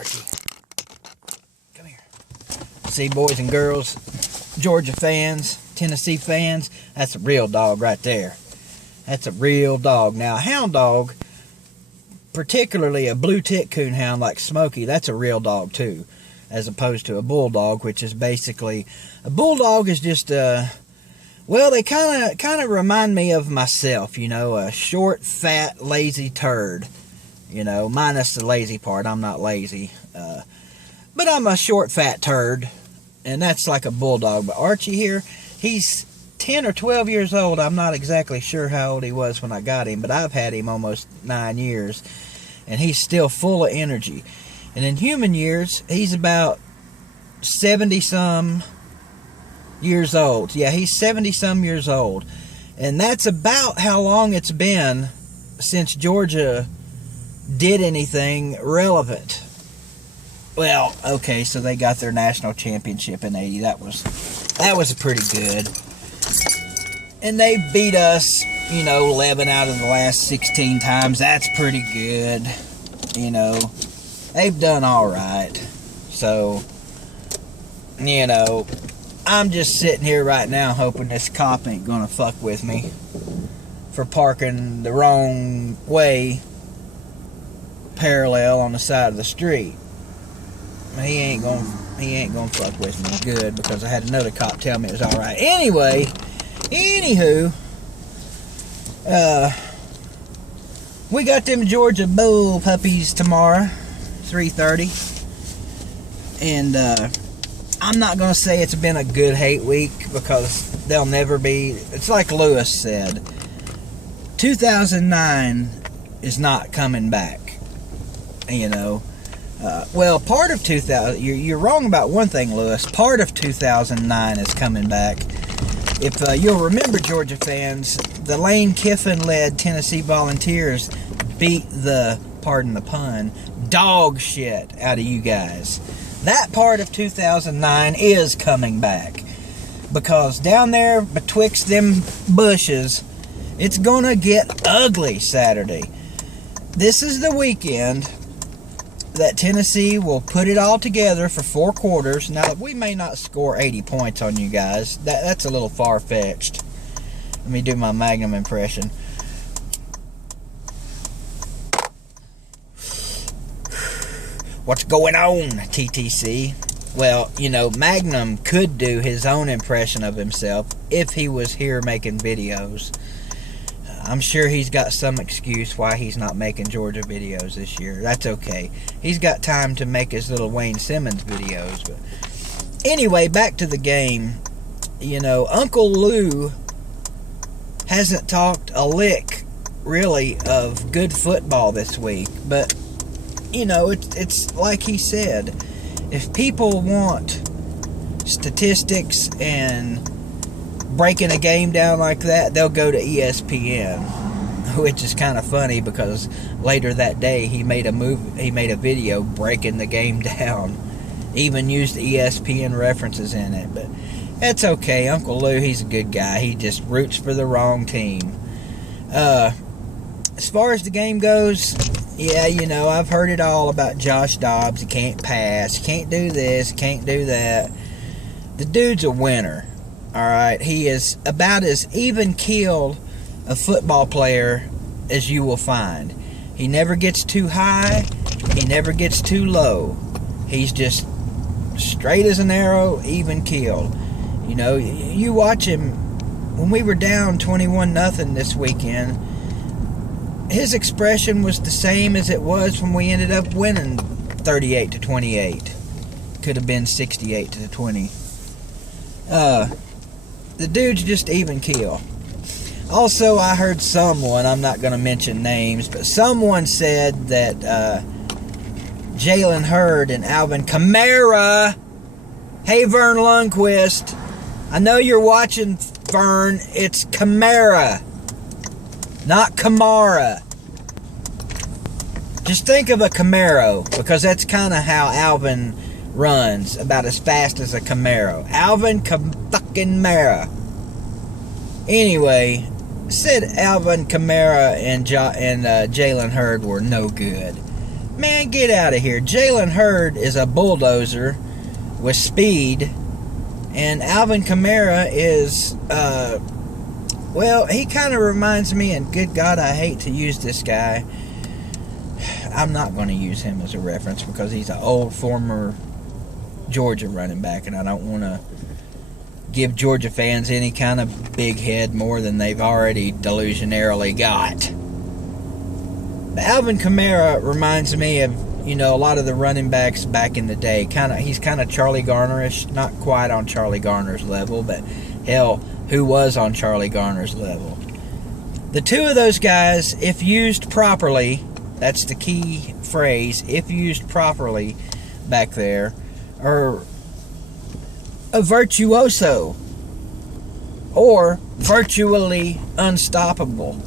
Archie. Come here. See, boys and girls, Georgia fans, Tennessee fans, that's a real dog right there. That's a real dog. Now, a hound dog, particularly a blue tick coon hound like Smokey, that's a real dog too, as opposed to a bulldog, which is basically, a bulldog is just well, they kind of remind me of myself, you know, a short, fat, lazy turd, you know, minus the lazy part. I'm not lazy, but I'm a short, fat turd, and that's like a bulldog. But Archie here, he's 10 or 12 years old. I'm not exactly sure how old he was when I got him, but I've had him almost 9 years, and he's still full of energy. And in human years, he's about 70-some years old. Yeah, he's 70-some years old. And that's about how long it's been since Georgia did anything relevant. Well, okay, so they got their national championship in 80. That was pretty good. And they beat us, you know, 11 out of the last 16 times. That's pretty good. You know, they've done all right. So, you know, I'm just sitting here right now hoping this cop ain't gonna fuck with me for parking the wrong way parallel on the side of the street. He ain't gonna fuck with me. Good, because I had another cop tell me it was alright. Anywho, we got them Georgia Bull puppies tomorrow, 3:30. And I'm not going to say it's been a good hate week, because they'll never be. It's like Lewis said, 2009 is not coming back, you know. Well, part of 2000, you're wrong about one thing, Lewis. Part of 2009 is coming back. If you'll remember, Georgia fans, the Lane Kiffin-led Tennessee Volunteers beat the, pardon the pun, dog shit out of you guys. That part of 2009 is coming back, because down there betwixt them bushes, it's gonna get ugly Saturday. This is the weekend that Tennessee will put it all together for 4 quarters. Now, we may not score 80 points on you guys. That's a little far-fetched. Let me do my Magnum impression. What's going on, TTC? Well, you know, Magnum could do his own impression of himself if he was here making videos. I'm sure he's got some excuse why he's not making Georgia videos this year. That's okay. He's got time to make his little Wayne Simmons videos. But anyway, back to the game. You know, Uncle Lou hasn't talked a lick, really, of good football this week. But, you know, it's like he said. If people want statistics and breaking a game down like that, they'll go to ESPN, which is kind of funny, because later that day he made a video breaking the game down, even used ESPN references in it. But that's okay. Uncle Lou, he's a good guy. He just roots for the wrong team. As far as the game goes, yeah, you know, I've heard it all about Josh Dobbs. He can't pass, he can't do this, he can't do that. The dude's a winner. Alright, he is about as even-keeled a football player as you will find. He never gets too high, he never gets too low. He's just straight as an arrow, even-keeled. You know, you watch him, when we were down 21-0 this weekend, his expression was the same as it was when we ended up winning 38-28. Could have been 68-20. The dude's just even keel. Also, I heard someone, I'm not going to mention names, but someone said that Jalen Hurd and Alvin Kamara, hey Vern Lundquist, I know you're watching, Vern, it's Kamara, not Kamara. Just think of a Camaro, because that's kind of how Alvin runs, about as fast as a Camaro. Alvin fucking Mara. Anyway, said Alvin Kamara and Jalen Hurd were no good. Man, get out of here. Jalen Hurd is a bulldozer with speed. And Alvin Kamara is, well, he kind of reminds me, and good God, I hate to use this guy. I'm not going to use him as a reference because he's an old former Georgia running back, and I don't want to give Georgia fans any kind of big head more than they've already delusionarily got. Alvin Kamara reminds me of, you know, a lot of the running backs back in the day. He's kind of Charlie Garner-ish, not quite on Charlie Garner's level, but hell, who was on Charlie Garner's level? The two of those guys, if used properly, that's the key phrase, if used properly back there, are a virtuoso or virtually unstoppable.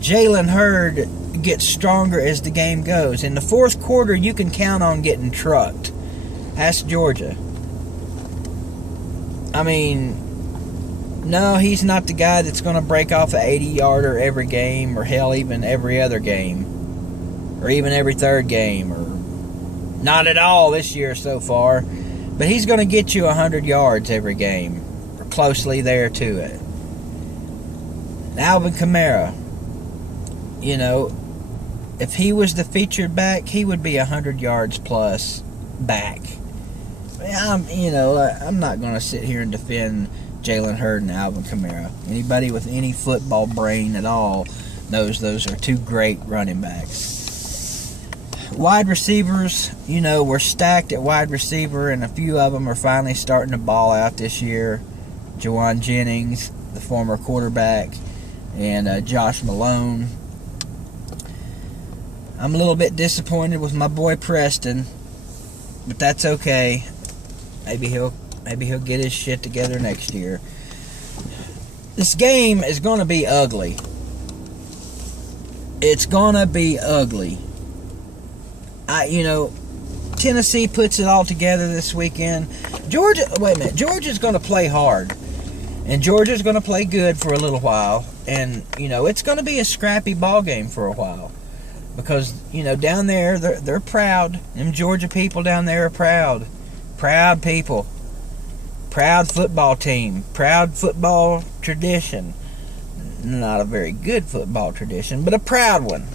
Jalen Hurd gets stronger as the game goes. In the fourth quarter, you can count on getting trucked. Ask Georgia. I mean, no, he's not the guy that's going to break off an 80-yarder every game, or hell, even every other game, or even every third game, or not at all this year so far. But he's going to get you 100 yards every game, or closely there to it. Alvin Kamara, you know, if he was the featured back, he would be 100 yards plus back. I'm not going to sit here and defend Jalen Hurd and Alvin Kamara. Anybody with any football brain at all knows those are two great running backs. Wide receivers, you know, we're stacked at wide receiver, and a few of them are finally starting to ball out this year. Juwan Jennings, the former quarterback, and Josh Malone. I'm a little bit disappointed with my boy Preston, but that's okay. Maybe he'll get his shit together next year. This game is going to be ugly. It's going to be ugly. Tennessee puts it all together this weekend. Georgia's going to play hard. And Georgia's going to play good for a little while. And, it's going to be a scrappy ball game for a while. Because, down there, they're proud. Them Georgia people down there are proud. Proud people. Proud football team. Proud football tradition. Not a very good football tradition, but a proud one.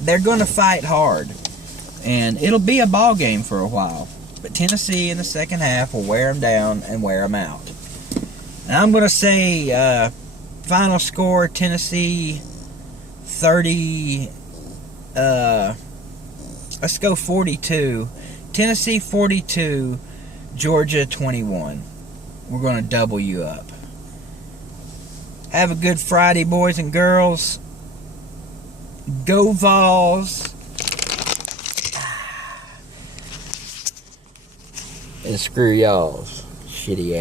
They're going to fight hard. And it'll be a ball game for a while. But Tennessee in the second half will wear them down and wear them out. And I'm going to say final score, Tennessee 30... let's go 42. Tennessee 42, Georgia 21. We're going to double you up. Have a good Friday, boys and girls. Go Vols. And screw y'all's shitty ass.